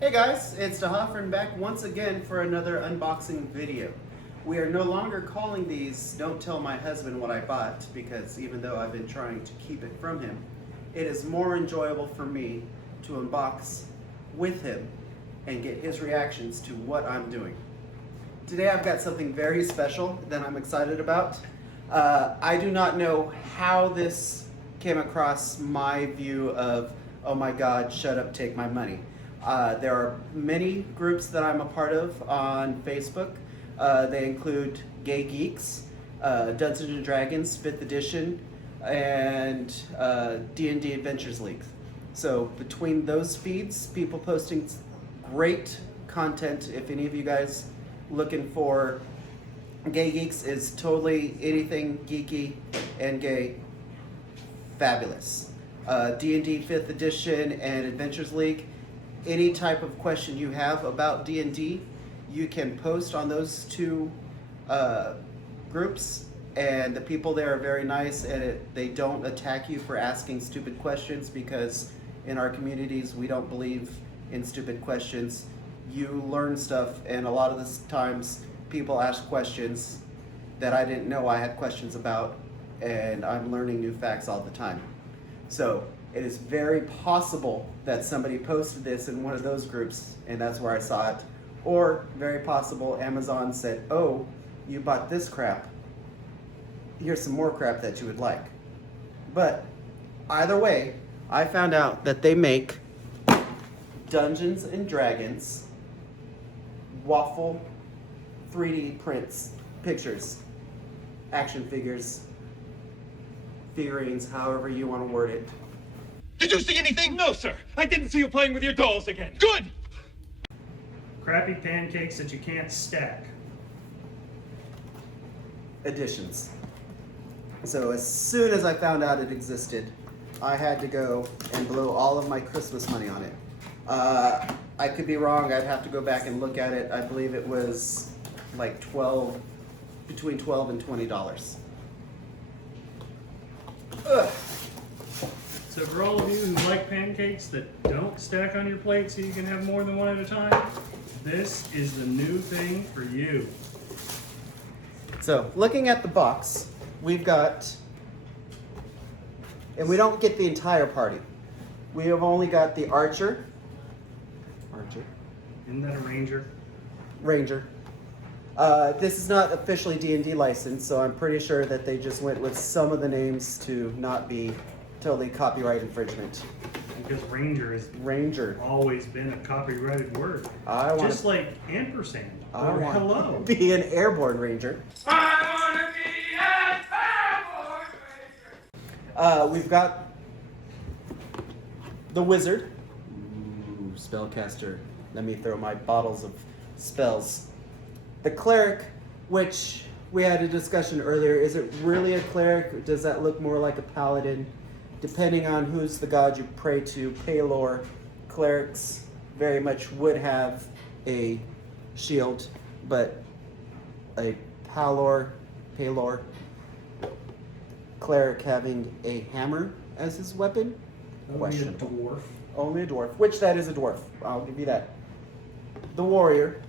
Hey guys, it's DeHoffer back once again for another unboxing video. We are no longer calling these Don't Tell My Husband What I Bought, because even though I've been trying to keep it from him, it is more enjoyable for me to unbox with him and get his reactions to what I'm doing. Today I've got something very special that I'm excited about. I do not know how this came across my view of, oh my God, shut up, take my money. There are many groups that I'm a part of on Facebook. They include Gay Geeks, Dungeons and Dragons 5th edition, and D&D Adventures League. So between those feeds, people posting great content. If any of you guys looking for Gay Geeks, is totally anything geeky and gay, fabulous. D&D 5th edition and Adventures League. Any type of question you have about D&D, you can post on those two groups, and the people there are very nice, and they don't attack you for asking stupid questions, because in our communities we don't believe in stupid questions. You learn stuff, and a lot of the times people ask questions that I didn't know I had questions about, and I'm learning new facts all the time. So it is very possible that somebody posted this in one of those groups and that's where I saw it. Or very possible Amazon said, oh, you bought this crap. Here's some more crap that you would like. But either way, I found out that they make Dungeons and Dragons Waffle 3D prints, pictures, action figures, figurines, however you want to word it. Did you see anything? No, sir. I didn't see you playing with your dolls again. Good! Crappy pancakes that you can't stack. Editions. So as soon as I found out it existed, I had to go and blow all of my Christmas money on it. I could be wrong. I'd have to go back and look at it. I believe it was like between $12 and $20. Ugh. So for all of you who like pancakes that don't stack on your plate so you can have more than one at a time, this is the new thing for you. So looking at the box, we've got, and we don't get the entire party. We have only got the Archer. Isn't that a ranger? Ranger. This is not officially D&D licensed, so I'm pretty sure that they just went with some of the names to not be totally copyright infringement. Because ranger has always been a copyrighted word. Just like ampersand or hello. Be an airborne ranger. I want to be an airborne ranger. We've got the wizard. Ooh, spellcaster. Let me throw my bottles of spells. The cleric, which we had a discussion earlier. Is it really a cleric, or does that look more like a paladin? Depending on who's the god you pray to, Paylor, clerics very much would have a shield, but a Paylor cleric having a hammer as his weapon? Only a dwarf. Only a dwarf, which that is a dwarf. I'll give you that. The warrior,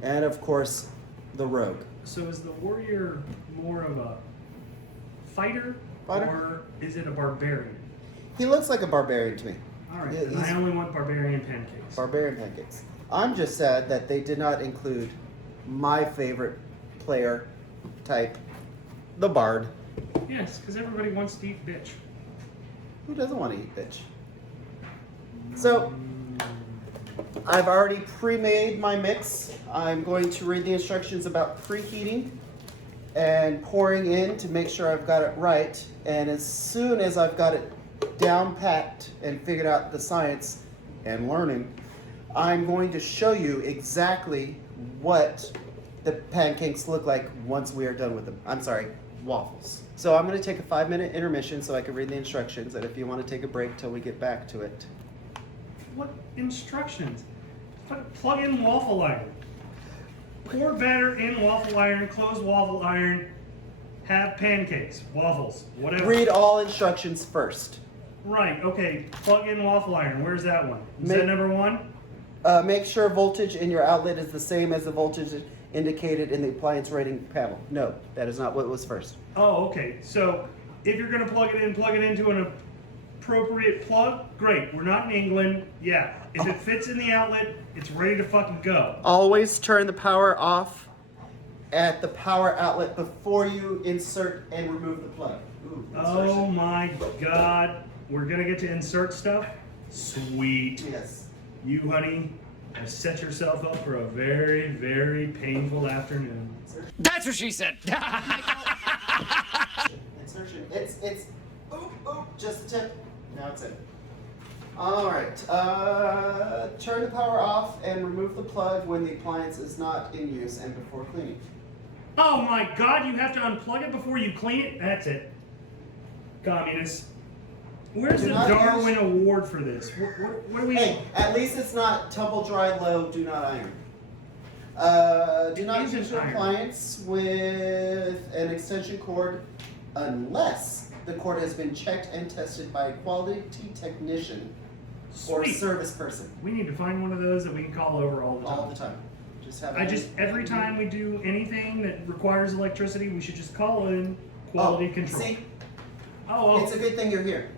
and of course, the rogue. So is the warrior more of a fighter? Or is it a barbarian? He looks like a barbarian to me. All right, and I only want barbarian pancakes. Barbarian pancakes. I'm just sad that they did not include my favorite player type, the bard. Yes, because everybody wants to eat bitch. Who doesn't want to eat bitch? So, I've already pre-made my mix. I'm going to read the instructions about preheating and pouring in to make sure I've got it right. And as soon as I've got it down packed and figured out the science and learning, I'm going to show you exactly what the pancakes look like once we are done with them. I'm sorry, waffles. So I'm going to take a 5-minute intermission so I can read the instructions, and if you want to take a break till we get back to it. What instructions? Plug in waffle iron. Pour batter in waffle iron, close waffle iron, have pancakes, waffles, whatever. Read all instructions first. Right, okay. Plug-in waffle iron. Where's that one? Is that number 1? Make sure voltage in your outlet is the same as the voltage indicated in the appliance rating panel. No, that is not what was first. Oh, okay. So if you're going to plug it into an appropriate plug, great. We're not in England. Yeah. If it fits in the outlet, it's ready to fucking go. Always turn the power off at the power outlet before you insert and remove the plug. Ooh, Oh my god. We're going to get to insert stuff? Sweet. Yes. You, honey, have set yourself up for a very, very painful afternoon. That's what she said. Insertion. It's. Just a tip. Now it's in. All right. Turn the power off and remove the plug when the appliance is not in use and before cleaning. Oh my god, you have to unplug it before you clean it? That's it. Communist. Where's the Darwin Award for this? What do we... Hey, at least it's not tumble dry low, do not iron. Do not use your appliance with an extension cord unless the cord has been checked and tested by a quality technician or service person. We need to find one of those that we can call over all the time. All the time. Every time we do anything that requires electricity, we should just call in quality control. See? Oh. It's a good thing you're here.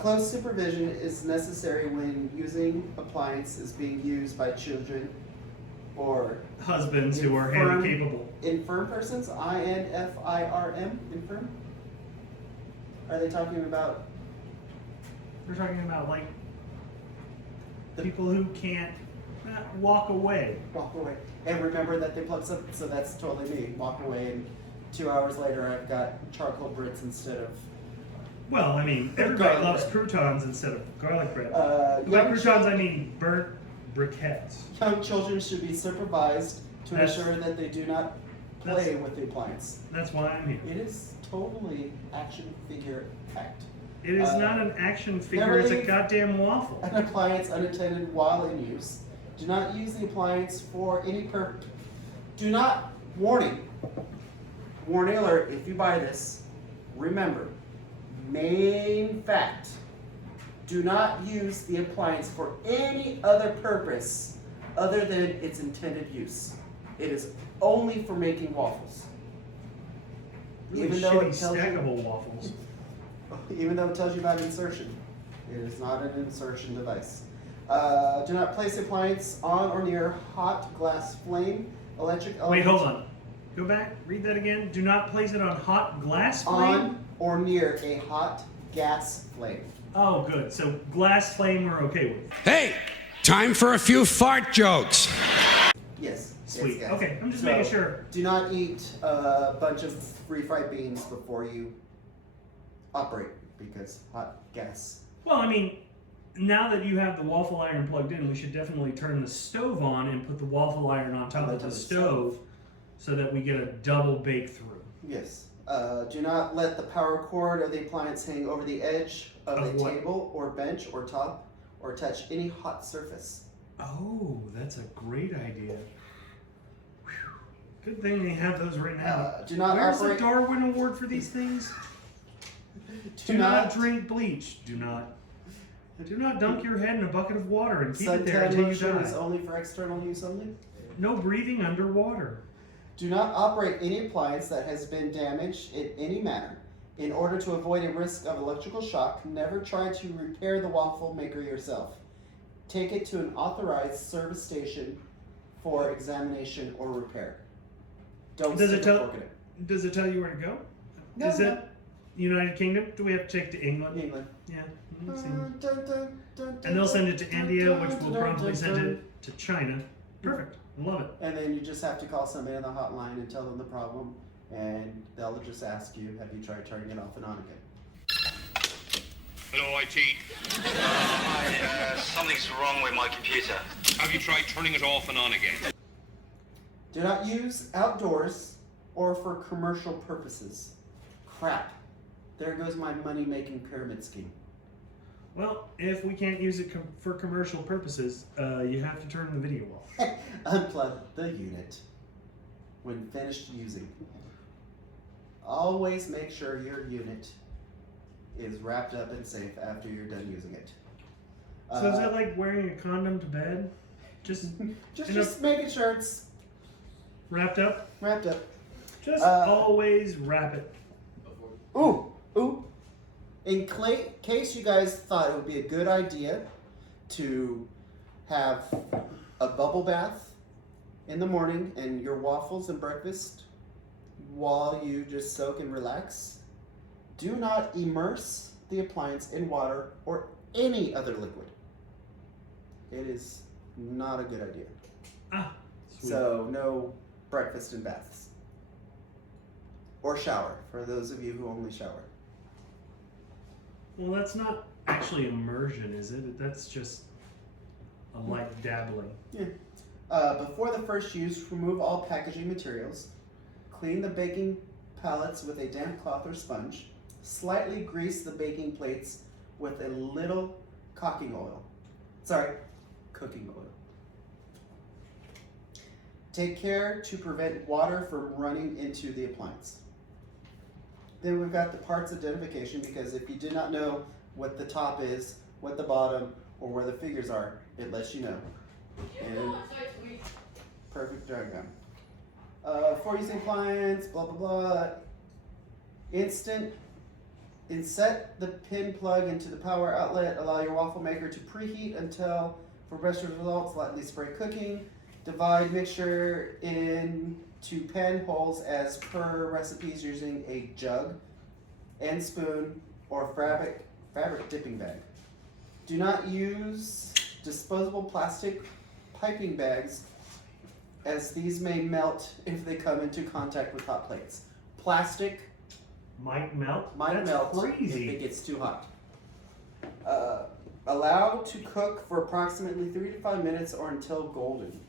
Close supervision is necessary when using appliances being used by children or husbands who are handy-capable. Infirm persons, INFIRM, infirm? Are they talking about? We're talking about like people who can't walk away. Walk away. And remember that they plug some, so that's totally me. Walk away, and 2 hours later I've got charcoal grits instead of. Well, I mean, everybody loves croutons instead of garlic bread. By croutons, I mean burnt briquettes. Young children should be supervised to ensure that they do not play with the appliance. That's why I'm here. It is totally action figure packed. It is not an action figure, it's a goddamn waffle. An appliance unattended while in use. Do not use the appliance for any purpose. Do not, warning alert, if you buy this, remember, main fact, do not use the appliance for any other purpose other than its intended use. It is only for making waffles. Really even though it shitty tells stackable you, waffles. even though it tells you about insertion, it is not an insertion device. Do not place the appliance on or near hot glass flame, electric element. Wait, hold on. Go back, read that again. Do not place it on hot glass flame? On or near a hot gas flame. Oh, good. So glass flame we're okay with. Hey, time for a few fart jokes. Yes. Sweet. Yes, okay, I'm just making sure. Do not eat a bunch of refried beans before you operate because hot gas. Well, I mean, now that you have the waffle iron plugged in, we should definitely turn the stove on and put the waffle iron on top of the stove so that we get a double bake through. Yes. Do not let the power cord of the appliance hang over the edge of the table or bench or top or touch any hot surface. Oh, that's a great idea. Whew. Good thing they have those right now. Do not Where's operate... the Darwin Award for these things? Do not drink bleach. Do not dunk your head in a bucket of water and keep it there until you die. Is only for external use only. No breathing underwater. Do not operate any appliance that has been damaged in any manner. In order to avoid a risk of electrical shock, never try to repair the waffle maker yourself. Take it to an authorized service station for examination or repair. Don't Does it tell you where to go? No, Is it United Kingdom? Do we have to take to England? England. Yeah. And they'll send it to India, which will promptly send it to China. Perfect. I love it. And then you just have to call somebody on the hotline and tell them the problem, and they'll just ask you, have you tried turning it off and on again? Hello, IT. Something's wrong with my computer. Have you tried turning it off and on again? Do not use outdoors or for commercial purposes. Crap. There goes my money-making pyramid scheme. Well, if we can't use it for commercial purposes, you have to turn the video off. Unplug the unit when finished using. Always make sure your unit is wrapped up and safe after you're done using it. So is that like wearing a condom to bed? Just just making sure it's wrapped up? wrapped up. Just always wrap it. Ooh. In case you guys thought it would be a good idea to have a bubble bath in the morning and your waffles and breakfast while you just soak and relax, do not immerse the appliance in water or any other liquid. It is not a good idea. Sweet. So no breakfast and baths. Or shower, for those of you who only shower. Well, that's not actually immersion, is it? That's just a light dabbling. Yeah. Before the first use, remove all packaging materials. Clean the baking pallets with a damp cloth or sponge. Slightly grease the baking plates with a little cooking oil. Take care to prevent water from running into the appliance. Then we've got the parts identification, because if you did not know what the top is, what the bottom, or where the figures are, it lets you know. And perfect diagram. For using appliance, blah blah blah. Inset the pin plug into the power outlet. Allow your waffle maker to preheat until, for best results, lightly spray cooking. Divide mixture into pan holes as per recipes using a jug and spoon or fabric dipping bag. Do not use disposable plastic piping bags, as these may melt if they come into contact with hot plates. Plastic Might melt? might That's melt crazy. if it gets too hot. Allow to cook for approximately 3 to 5 minutes or until golden.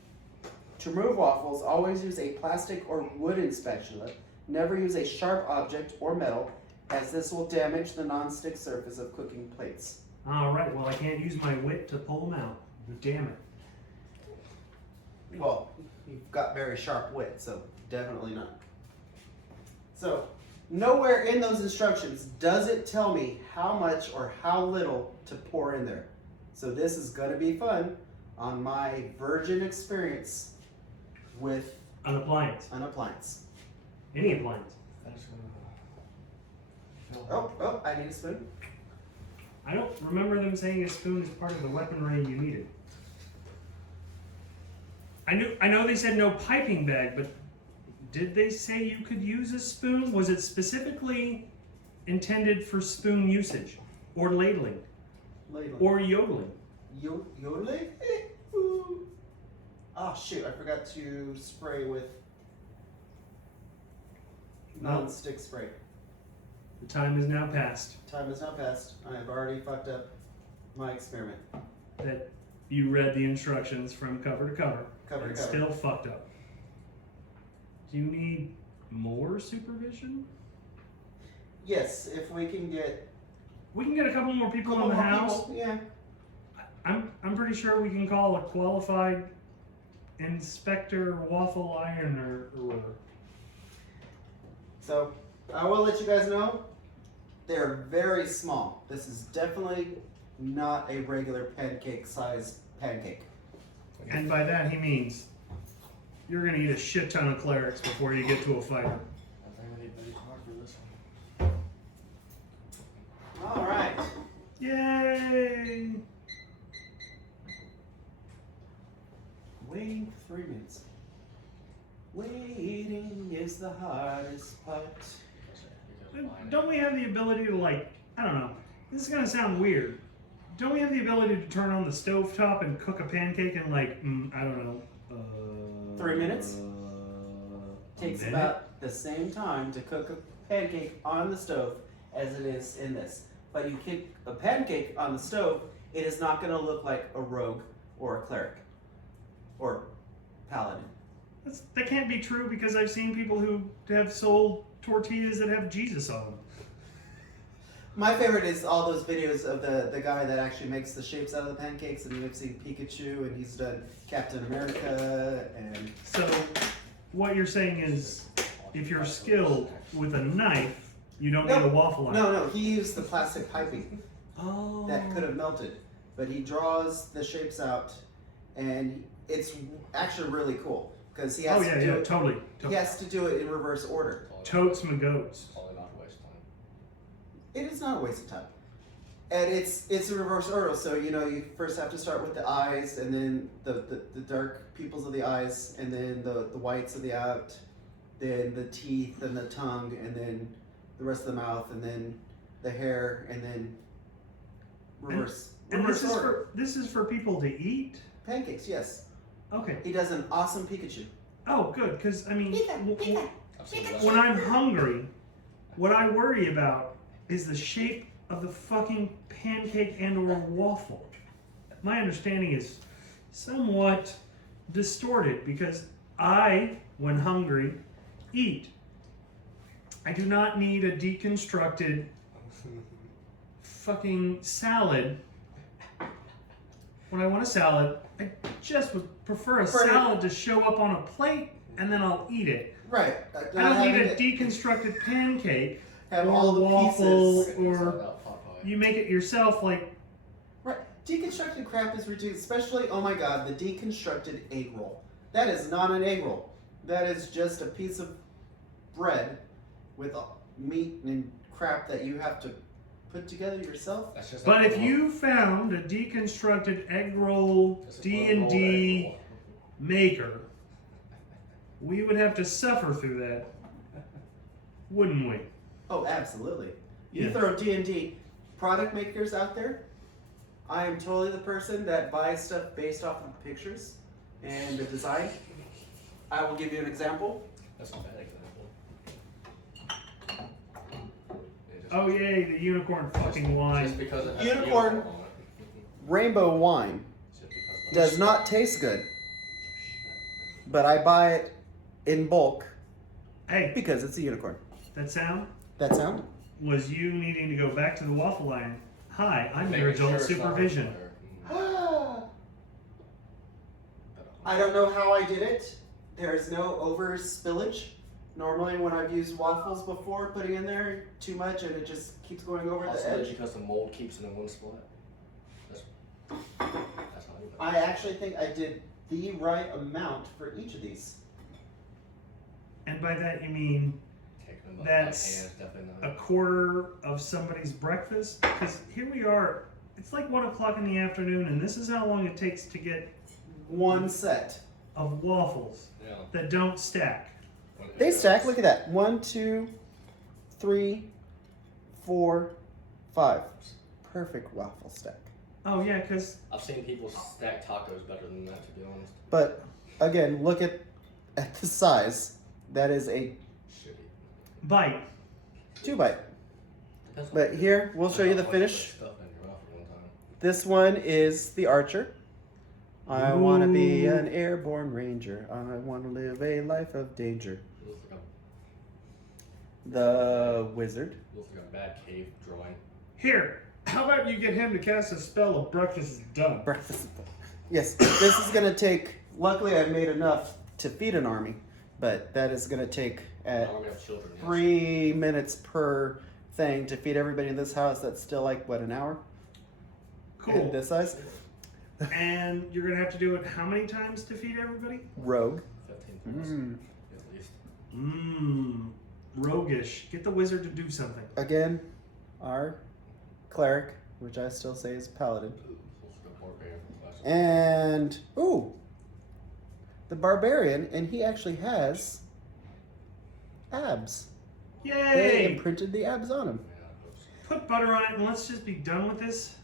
To remove waffles, always use a plastic or wooden spatula. Never use a sharp object or metal, as this will damage the non-stick surface of cooking plates. Alright, well I can't use my wit to pull them out. Damn it. Well, you've got very sharp wit, so definitely not. So, nowhere in those instructions does it tell me how much or how little to pour in there. So this is going to be fun on my virgin experience with An appliance. an appliance. Any appliance. Oh, I need a spoon. I don't remember them saying a spoon is part of the weaponry you needed. I know they said no piping bag, but did they say you could use a spoon? Was it specifically intended for spoon usage? Or ladling? Ladle. Or yodeling? Yodeling? Oh shoot, I forgot to spray with non-stick spray. The time is now past Time has now passed. I have already fucked up my experiment. that you read the instructions from cover to cover. Cover to and cover. still fucked up. Do you need more supervision? Yes, if we can get We can get a couple more people couple in the more house. people, yeah. I'm pretty sure we can call a qualified inspector, waffle ironer, or whatever. So I will let you guys know they're very small. This is definitely not a regular pancake size pancake. And by that he means you're gonna eat a shit ton of clerics before you get to a fighter. All right. Yay! Waiting for 3 minutes. Waiting is the hardest part. Don't we have the ability to, like, I don't know, this is gonna sound weird. Don't we have the ability to turn on the stovetop and cook a pancake in, like, I don't know, 3 minutes? a Takes minute? about the same time to cook a pancake on the stove as it is in this. But you cook a pancake on the stove, it is not going to look like a rogue or a cleric or paladin. That can't be true, because I've seen people who have sold tortillas that have Jesus on them. My favorite is all those videos of the guy that actually makes the shapes out of the pancakes, and we've seen Pikachu, and he's done Captain America, and So, what you're saying is, if you're skilled with a knife, You don't need a waffle iron. No, he used the plastic piping Oh. that could have melted, but he draws the shapes out, and it's actually really cool because he has to do it. Totally. He has to do it in reverse order. Totes my goats. Probably not a waste of time. It is not a waste of time, and it's in reverse order. So you first have to start with the eyes, and then the dark pupils of the eyes, and then the whites of the out, then the teeth and the tongue, and then the rest of the mouth, and then the hair, and then reverse order. This is for people to eat. Pancakes, yes. Okay. He does an awesome Pikachu. Oh, good. Because I mean, I've seen less. when I'm hungry, what I worry about is the shape of the fucking pancake and/or waffle. My understanding is somewhat distorted because I, when hungry, eat. I do not need a deconstructed fucking salad. When I want a salad, I just would prefer a salad to show up on a plate and then I'll eat it. Right. I don't need a deconstructed pancake Have or all the waffle pieces. or you make it yourself like. Right. Deconstructed crap is ridiculous, especially, oh my god, the deconstructed egg roll. That is not an egg roll. That is just a piece of bread with meat and crap that you have to put together yourself. That's just But like if you found a deconstructed egg roll D&D maker, we would have to suffer through that, wouldn't we? Oh, absolutely. You Yeah. throw D&D product makers out there, I am totally the person that buys stuff based off of the pictures and the design. I will give you an example. That's a bad example. Oh yay, the unicorn fucking wine. Just because it has Unicorn. on it. Rainbow wine Just because does not taste good, but I buy it in bulk Hey, because it's a unicorn. that sound That sound? was you needing to go back to the waffle iron. Hi, I'm Making your adult sure it's not on supervision. fire. I don't know how I did it. There's no over spillage. Normally when I've used waffles before, putting in there too much and it just keeps going over Also, the that's edge. because the mold keeps it in one spot. That's how you do I actually think I did the right amount for each of these. And by that you mean Taking them up That's by hand, definitely a not. quarter of somebody's breakfast? Because here we are, it's like 1 o'clock in the afternoon, and this is how long it takes to get One set. of waffles Yeah. that don't stack. When it They goes- stack, look at that. 1, 2, 3, 4, 5. Perfect waffle stack. Oh yeah, because I've seen people stack tacos better than that, to be honest. But again, look at the size. That is a Shitty. bite. 2-bite. Depends on- But here, we'll show you the depends on how much finish. stuff in your mouth at one time. This one is the archer. I want to be an airborne ranger. I want to live a life of danger. It looks like The wizard. looks like a bad cave drawing. Here, how about you get him to cast a spell of breakfast is done? Breakfast. Yes, this is going to take. Luckily, I've made enough to feed an army, but that is going to take at Now we have children. yes. 3 minutes per thing to feed everybody in this house. That's still like what, an hour? Cool. This size. And you're gonna have to do it how many times to feed everybody? Rogue. 15 plus, Mm. at least. Roguish. Get the wizard to do something. Again, our cleric, which I still say is paladin. Looks like a barbarian class. And the barbarian, and he actually has abs. They Yay! imprinted the abs on him. Yeah, I hope so. Put butter on it and let's just be done with this.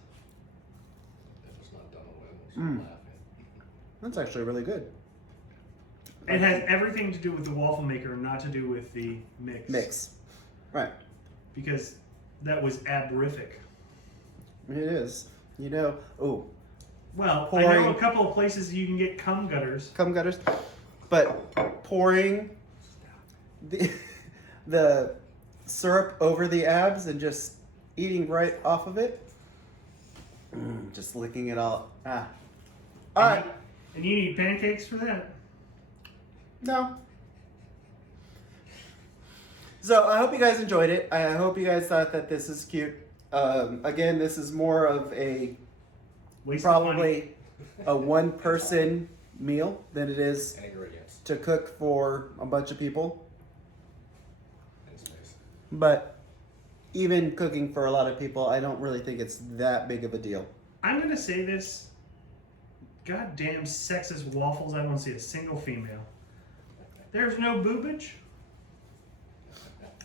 If it's not done away, we'll Mm. start laughing. That's actually really good. It has everything to do with the waffle maker, not to do with the Mix. Right. Because that was abrific. It is. Oh, Well, I Pouring. know a couple of places you can get cum gutters. cum gutters. But pouring the syrup over the abs and just eating right off of it. Just licking it all. All right. And you need pancakes for that. No. So I hope you guys enjoyed it. I hope you guys thought that this is cute. Again, this is more of a Waste of money. probably a one-person meal than it is And ingredients. to cook for a bunch of people. And space. But even cooking for a lot of people, I don't really think it's that big of a deal. I'm gonna say this. Goddamn sexist waffles. I don't see a single female. There's no boobage.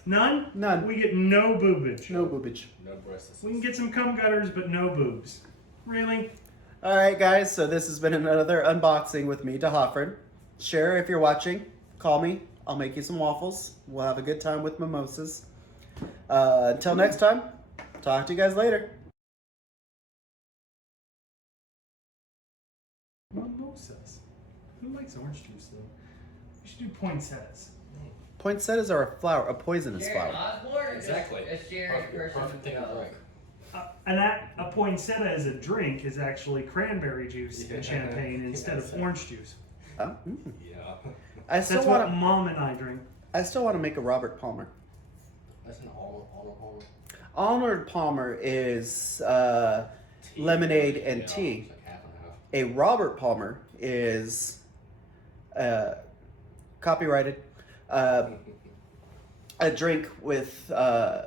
None? None. We get no boobage. No boobage. No breasts. We can get some cum gutters, but no boobs. Really? All right, guys. So this has been another unboxing with me, DeHofford. Share if you're watching. Call me. I'll make you some waffles. We'll have a good time with mimosas. Until next time, talk to you guys later. Mimosas. Who likes orange juice though? We should do poinsettias. Poinsettias are a flower, a poisonous Jared flower. Osborne? Exactly. It's Jared Perfect thing to drink. A poinsettia as a drink is actually cranberry juice and champagne instead of orange juice. Oh, Yeah. I still That's what want to. Mom and I drink. I still want to make a Robert Palmer. That's an all. Arnold Palmer is lemonade and tea. It's like half and half. A Robert Palmer is copyrighted. A drink with Jam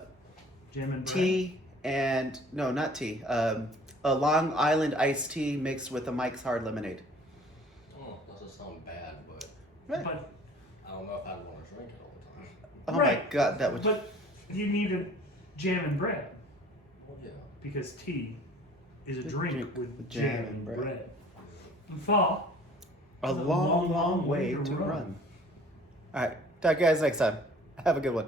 and bread. tea and no, not tea. A Long Island iced tea mixed with a Mike's Hard Lemonade. Oh, doesn't sound bad, but But I don't know if I'd want to drink it all the time. Oh right. my God, that would. But you need a jam and bread Well, yeah. because tea is a A drink drink with with jam and bread. And fall. A long, long way to run. All right, talk to you guys next time. Have a good one.